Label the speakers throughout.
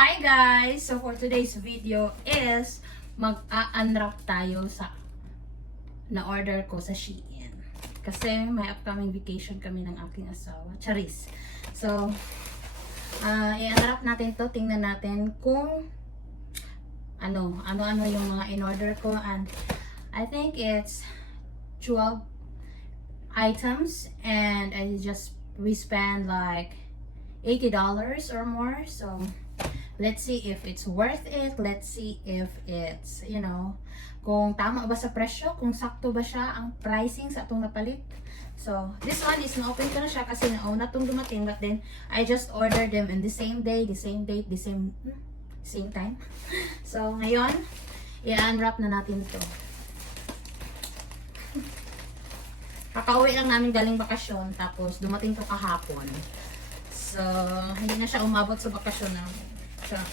Speaker 1: Hi guys! So for today's video is mag-unwrap tayo sa na-order ko sa Shein. Kasi may upcoming vacation kami ng aking asawa. Charis. So, uh, i-unwrap natin to. Tingnan natin kung ano, ano-ano yung mga in-order ko. And I think it's 12 items. And I just, we spend like $80 or more. So, let's see if it's worth it. Let's see if it's, you know, kung tama ba sa presyo, kung sakto ba siya ang pricing sa atong napalit. So, this one is na-open ko na siya kasi nauna itong dumating but then I just ordered them in the same day, the same date, the same hmm, same time. So, ngayon, i-unwrap na natin ito. Kakauwi lang namin galing bakasyon tapos dumating to kahapon. So, hindi na siya umabot sa bakasyon namin. Siya.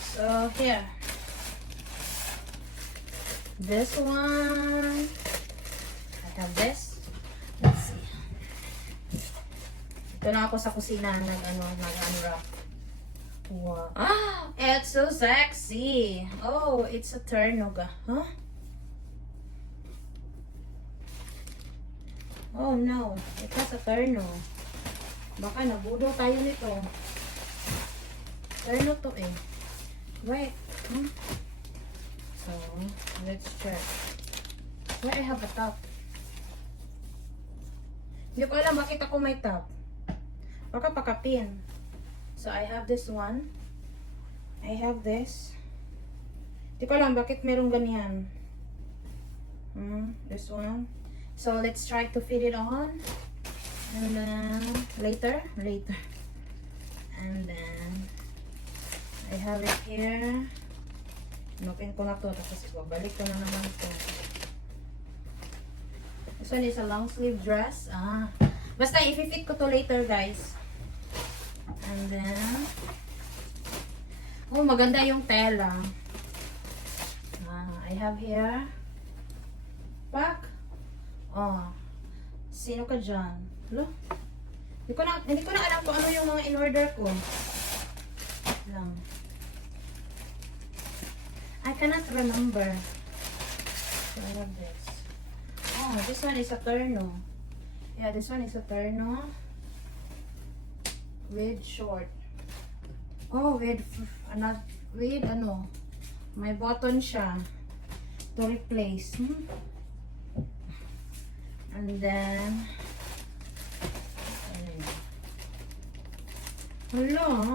Speaker 1: So, here. This one. I have this. Let's see. Ito na ako sa kusina nag ano, nag-unwrap. Wow. Ah, it's so sexy. Oh, it's a turnoga. Huh? Oh no, it has a turno. Baka nabudo tayo nito. Turno to eh. Wait. Hmm? So, let's check. Where I have a top. Hindi ko alam bakit ako may top. Baka pakapin. So, I have this one. I have this. Hindi ko alam bakit merong ganyan. Hmm, this one. So, let's try to fit it on. And then, later, later. And then, I have it here. Inopin ko na to, tapos ibabalik ko na naman ito. This one is a long sleeve dress. Ah. Basta, i-fit ko to later, guys. And then, oh, maganda yung tela. Ah, I have here, pack. Oh, sino ka dyan? Lo? Hindi ko na, hindi ko na alam kung ano yung mga in-order ko. Lang. I cannot remember. I have this. Oh, this one is a terno. Yeah, this one is a terno. With short. Oh, with, another, with ano, may button siya to replace. Hmm? And then, Hello.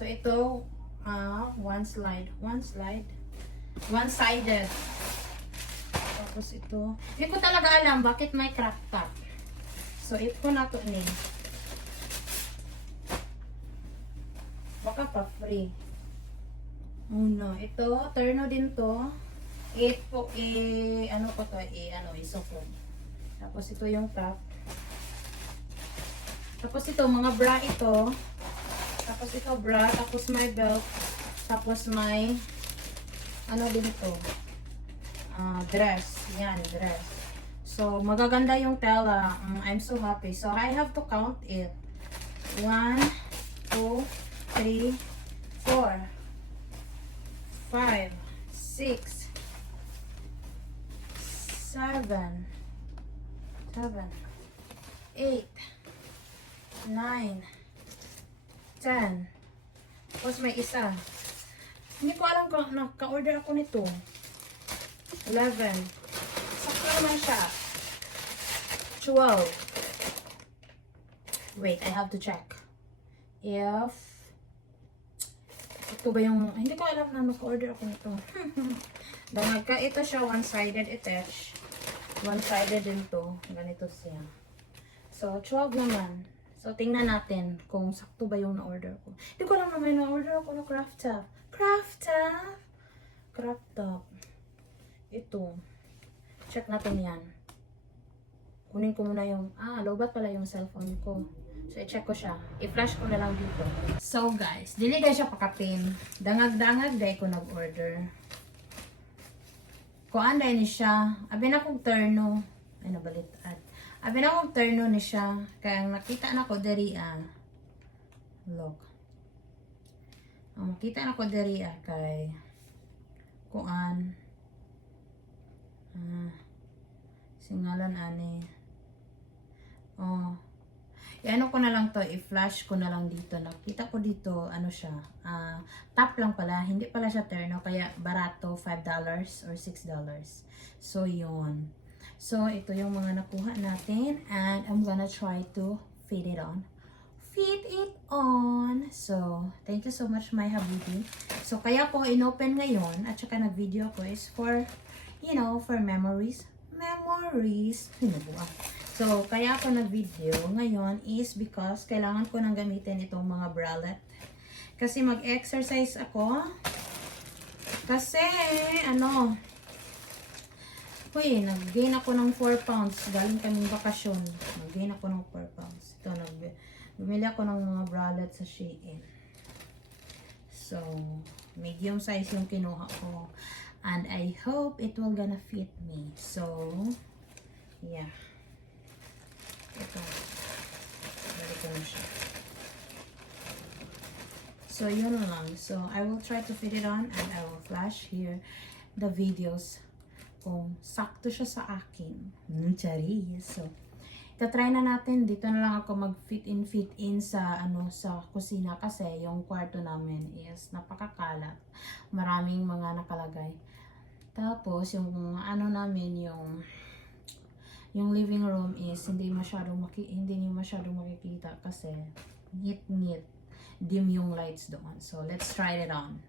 Speaker 1: So ito, ah, one slide, one slide, one-sided. Tapos ito, hindi ko talaga alam bakit may crop top. So ito na to ni. Baka pa free. Oh no, ito, turno din to. It po, eh, ano ko to, eh, ano, isokog. Tapos ito yung top. Tapos ito, mga bra ito. Tapos ito bra, tapos may belt, tapos may ano din ito? Uh, ah, dress. Yan, dress. So, magaganda yung tela. Um, I'm so happy. So, I have to count it. 1, 2, 3, 4, 5, 6, 7, 7, 8, 9, Diyan. Tapos may isa. Hindi ko alam kung naka-order ako nito. 11. Sakto naman siya. 12. Wait, I have to check. If ito ba yung, hindi ko alam na mag-order ako nito. Dahil ka, ito siya one-sided attach. One-sided din to. Ganito siya. So, 12 naman. So, tingnan natin kung sakto ba yung na-order ko. Hindi ko alam na may na-order ako na craft top. Craft top! Craft top. Ito. Check natin yan. Kunin ko muna yung, ah, lobat pala yung cellphone ko. So, i-check ko siya. I-flash ko na lang dito. So, guys, dili guys siya pakapin. Dangag-dangag day ko nag-order. Kuan day ni siya. Abi na turno. Ay, nabalit. Abi na kong turno ni siya. Kaya nakita na ko dari ah. Look. Ang makita na ko dari ah kay kuan. Ah. Singalan ani. Oh. I-ano ko na lang to, i-flash ko na lang dito. Nakita ko dito, ano siya, ah, top lang pala, hindi pala siya terno, kaya barato, $5 or $6. So, yun. So, ito yung mga nakuha natin, and I'm gonna try to fit it on. Fit it on. So, thank you so much, my habibi. So, kaya ko inopen ngayon, at saka nag-video ko is for, you know, for memories. Memories. So, kaya ako nag-video ngayon is because kailangan ko nang gamitin itong mga bralette. Kasi mag-exercise ako. Kasi, ano, Uy, nag-gain ako ng 4 pounds. Galing kaming bakasyon. Nag-gain ako ng 4 pounds. Ito, nag bumili ako ng mga bralette sa Shein. So, medium size yung kinuha ko. And I hope it will gonna fit me. So, yeah. Ito. Balik ko na siya. So, yun lang. So, I will try to fit it on and I will flash here the videos kung sakto siya sa akin. Hmm, charis. So, try na natin. Dito na lang ako mag-fit in, fit in sa, ano, sa kusina kasi yung kwarto namin is napakakalat. Maraming mga nakalagay. Tapos, yung ano namin, yung yung living room is hindi masyadong maki hindi niyo masyadong makikita kasi ngit ngit dim yung lights doon. So, let's try it on.